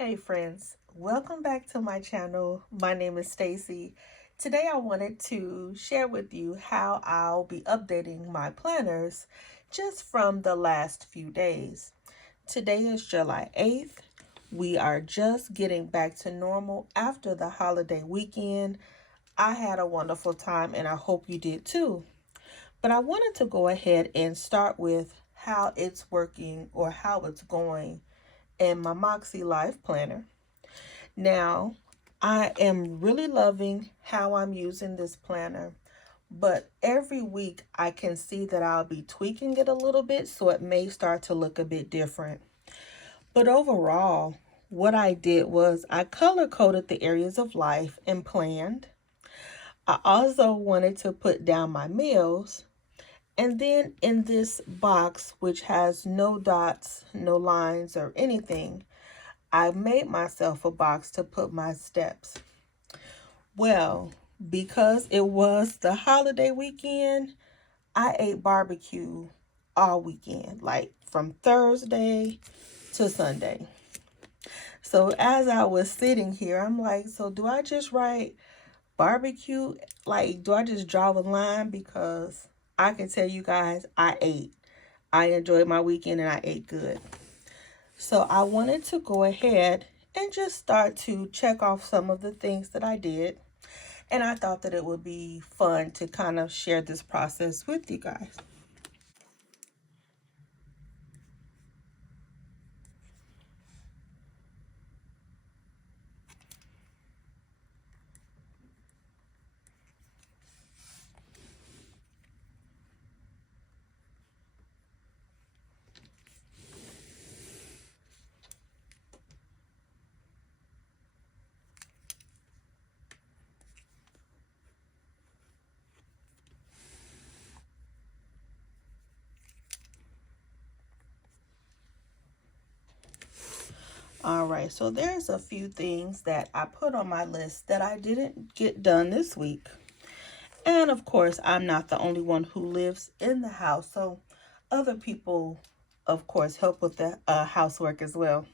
Hey friends, welcome back to my channel. My name is Stacy. Today I wanted to share with you how I'll be updating my planners just from the last few days. Today is July 8th. We are just getting back to normal after the holiday weekend. I had a wonderful time and I hope you did too. But I wanted to go ahead and start with how it's working or how it's going in my MakseLife planner. Now, I am really loving how I'm using this planner, but every week I can see that I'll be tweaking it a little bit, so it may start to look a bit different. But overall, what I did was I color coded the areas of life and planned. I also wanted to put down my meals. And then in this box, which has no dots, no lines, or anything, I made myself a box to put my steps. Well, because it was the holiday weekend, I ate barbecue all weekend, like from Thursday to Sunday. So as I was sitting here, I'm like, so do I just write barbecue? Like, do I just draw a line? Because I can tell you guys, I ate. I enjoyed my weekend and I ate good. So I wanted to go ahead and just start to check off some of the things that I did. And I thought that it would be fun to kind of share this process with you guys. All right, so there's a few things that I put on my list that I didn't get done this week. And of course, I'm not the only one who lives in the house. So other people, of course, help with the housework as well.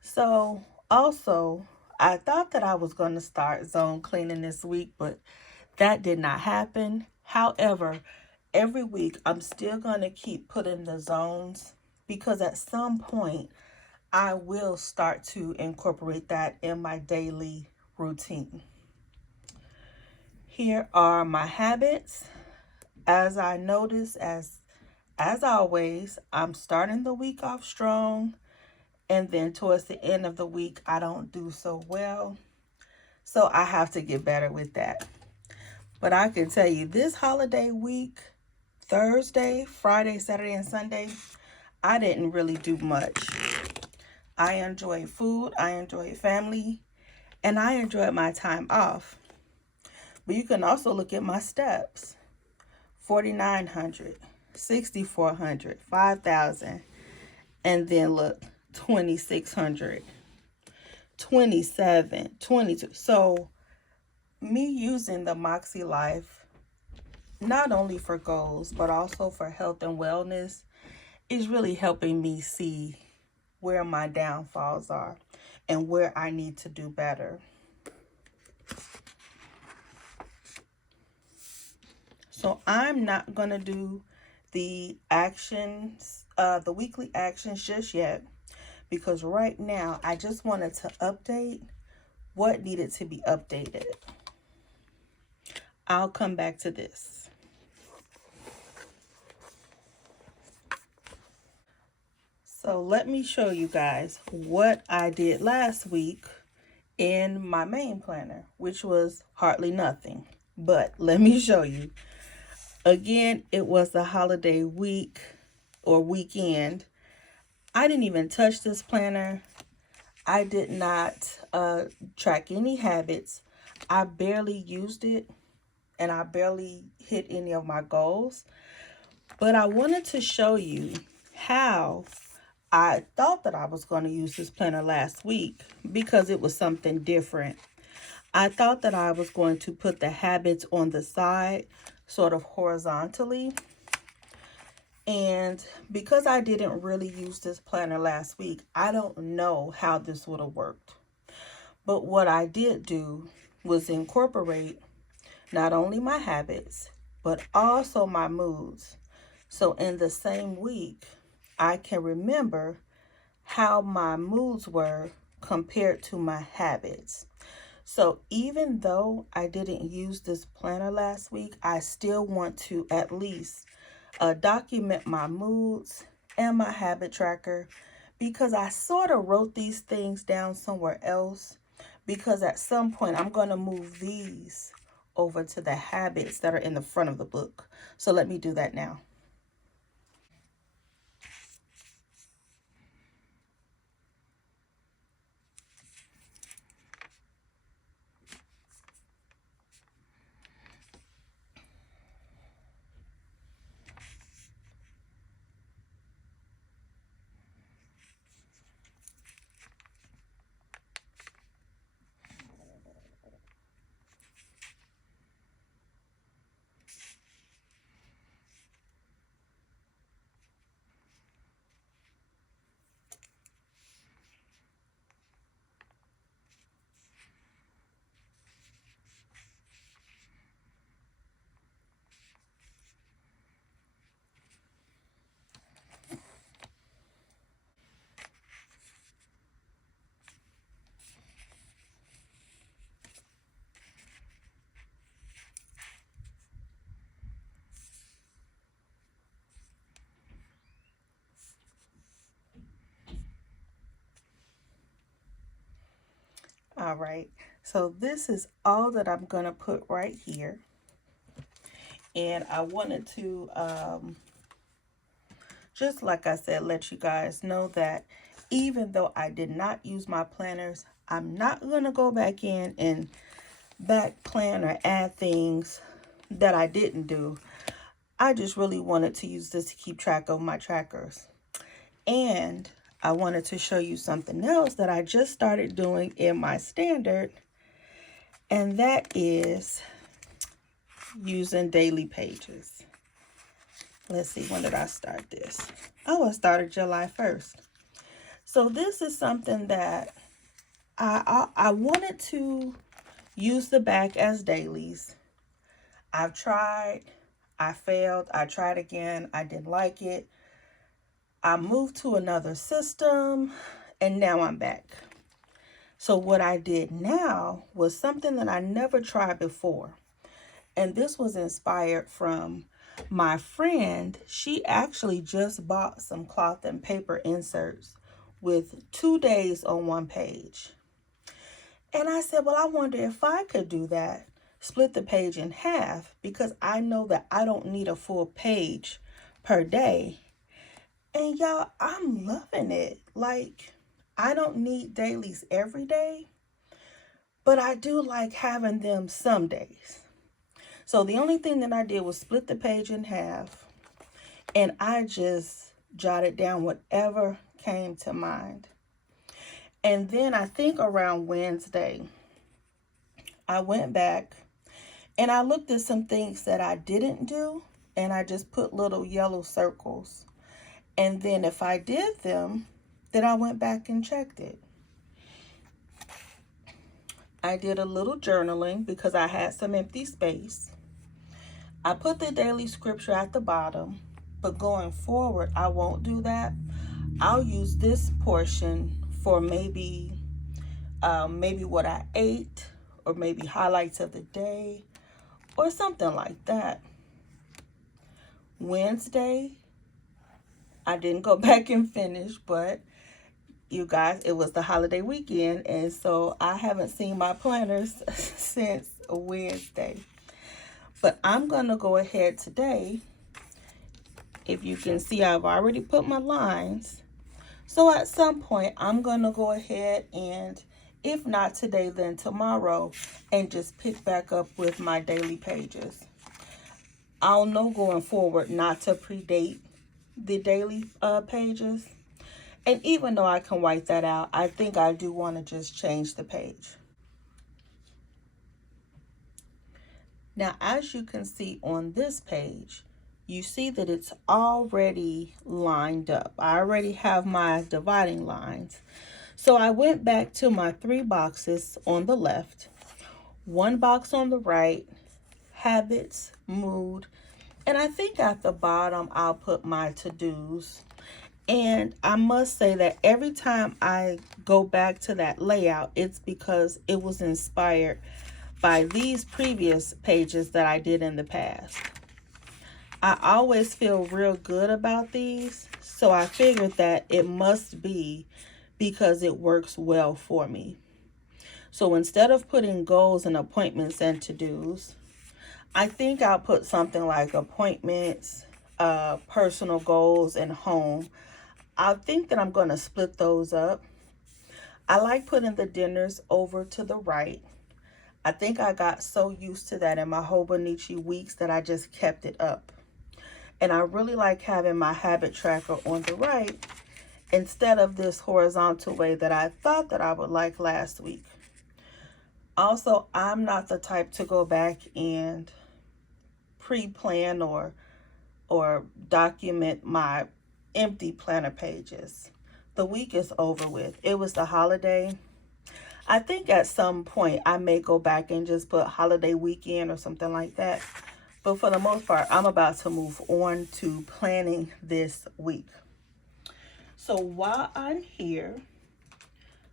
So also, I thought that I was going to start zone cleaning this week, but that did not happen. However, every week I'm still going to keep putting the zones because at some point I will start to incorporate that in my daily routine. Here are my habits. As I notice, as always, I'm starting the week off strong, and then towards the end of the week I don't do so well. So I have to get better with that. But I can tell you this holiday week, Thursday, Friday, Saturday, and Sunday, I didn't really do much. I enjoyed food, I enjoyed family, and I enjoyed my time off. But you can also look at my steps: 4,900, 6,400, 5,000, and then look, 2,600, 27, 22. So me using the MakseLife not only for goals but also for health and wellness is really helping me see where my downfalls are and where I need to do better. So I'm not going to do the actions, the weekly actions just yet, because right now I just wanted to update what needed to be updated. I'll come back to this. So let me show you guys what I did last week in my main planner, which was hardly nothing. But let me show you. Again, it was the holiday week or weekend. I didn't even touch this planner. I did not track any habits. I barely used it and I barely hit any of my goals. But I wanted to show you how I thought that I was going to use this planner last week because it was something different. I thought that I was going to put the habits on the side, sort of horizontally. And because I didn't really use this planner last week, I don't know how this would have worked. But what I did do was incorporate not only my habits, but also my moods. So in the same week, I can remember how my moods were compared to my habits. So even though I didn't use this planner last week, I still want to at least document my moods and my habit tracker, because I sort of wrote these things down somewhere else, because at some point I'm going to move these over to the habits that are in the front of the book. So let me do that now. All right, so this is all that I'm going to put right here. And I wanted to, just like I said, let you guys know that even though I did not use my planners, I'm not going to go back in and back plan or add things that I didn't do. I just really wanted to use this to keep track of my trackers. And I wanted to show you something else that I just started doing in my standard, and that is using daily pages. Let's see, when did I start this? Oh, I started July 1st. So this is something that I wanted to use the back as dailies. I've tried, I failed, I tried again, I didn't like it. I moved to another system, and now I'm back. So what I did now was something that I never tried before. And this was inspired from my friend. She actually just bought some cloth and paper inserts with 2 days on one page. And I said, well, I wonder if I could do that. Split the page in half, because I know that I don't need a full page per day. And y'all, I'm loving it. Like, I don't need dailies every day, but I do like having them some days. So the only thing that I did was split the page in half, and I just jotted down whatever came to mind. And then I think around Wednesday, I went back and I looked at some things that I didn't do, and I just put little yellow circles. And then if I did them, then I went back and checked it. I did a little journaling because I had some empty space. I put the daily scripture at the bottom, but going forward, I won't do that. I'll use this portion for maybe what I ate, or maybe highlights of the day, or something like that. Wednesday, I didn't go back and finish, but you guys, it was the holiday weekend, and so I haven't seen my planners since Wednesday. But I'm going to go ahead today. If you can see, I've already put my lines. So at some point, I'm going to go ahead and, if not today, then tomorrow, and just pick back up with my daily pages. I'll know going forward not to predate the daily pages. And even though I can wipe that out, I think I do want to just change the page. Now, as you can see on this page, you see that it's already lined up. I already have my dividing lines. So I went back to my 3 boxes on the left, 1 box on the right, habits, mood, and I think at the bottom I'll put my to-dos. And I must say that every time I go back to that layout, it's because it was inspired by these previous pages that I did in the past. I always feel real good about these, so I figured that it must be because it works well for me. So instead of putting goals and appointments and to-dos, I think I'll put something like appointments, personal goals, and home. I think that I'm going to split those up. I like putting the dinners over to the right. I think I got so used to that in my Hobonichi weeks that I just kept it up. And I really like having my habit tracker on the right instead of this horizontal way that I thought that I would like last week. Also, I'm not the type to go back and pre-plan or document my empty planner pages. The week is over with. It was the holiday. I think at some point I may go back and just put holiday weekend or something like that. But for the most part, I'm about to move on to planning this week. So while I'm here,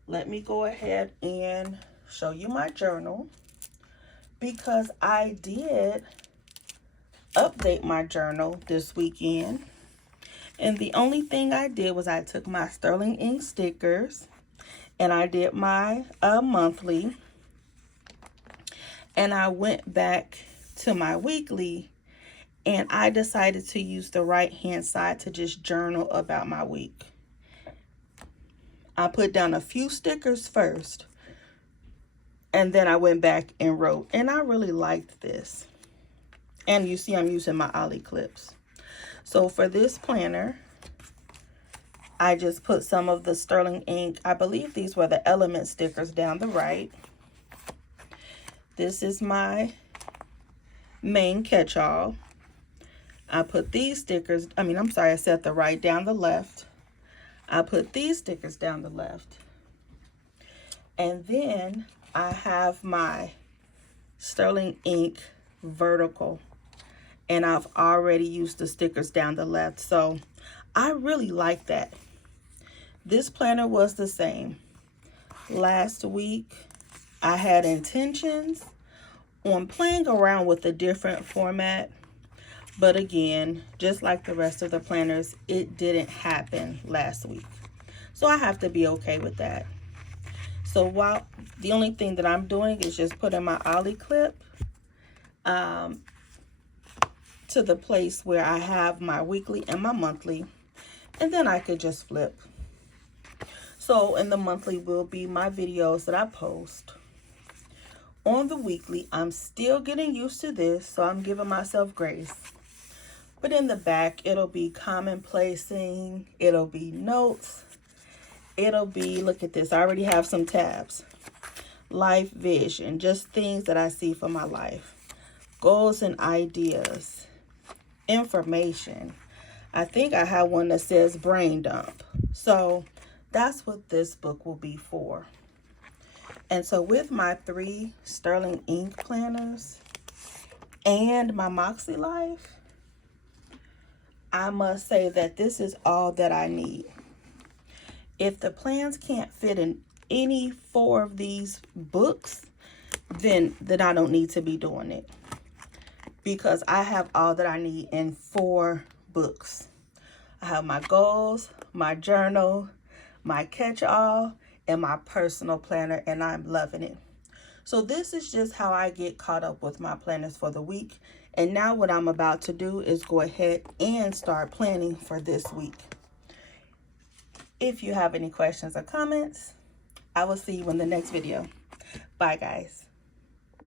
let me go ahead and show you my journal, because I did update my journal this weekend. And the only thing I did was I took my Sterling ink stickers and I did my monthly. And I went back to my weekly and I decided to use the right hand side to just journal about my week. I put down a few stickers first and then I went back and wrote, and I really liked this. And you see I'm using my Ollie clips. So for this planner, I just put some of the Sterling ink. I believe these were the element stickers down the right. This is my main catch-all. I put these stickers, I said the right down the left. I put these stickers down the left. And then I have my Sterling ink vertical. And I've already used the stickers down the left. So I really like that. This planner was the same. Last week, I had intentions on playing around with a different format. But again, just like the rest of the planners, it didn't happen last week. So I have to be okay with that. So while the only thing that I'm doing is just putting my Ollie clip to the place where I have my weekly and my monthly, and then I could just flip. So in the monthly will be my videos that I post. On the weekly, I'm still getting used to this, so I'm giving myself grace. But in the back, it'll be commonplacing, it'll be notes, it'll be, look at this, I already have some tabs. Life vision, just things that I see for my life. Goals and ideas. Information. I think I have one that says brain dump. So that's what this book will be for. And so with my 3 Sterling ink planners and my MakseLife, I must say that this is all that I need. If the plans can't fit in any 4 of these books, then I don't need to be doing it. Because I have all that I need in 4 books. I have my goals, my journal, my catch-all, and my personal planner, and I'm loving it. So this is just how I get caught up with my planners for the week. And now what I'm about to do is go ahead and start planning for this week. If you have any questions or comments, I will see you in the next video. Bye, guys.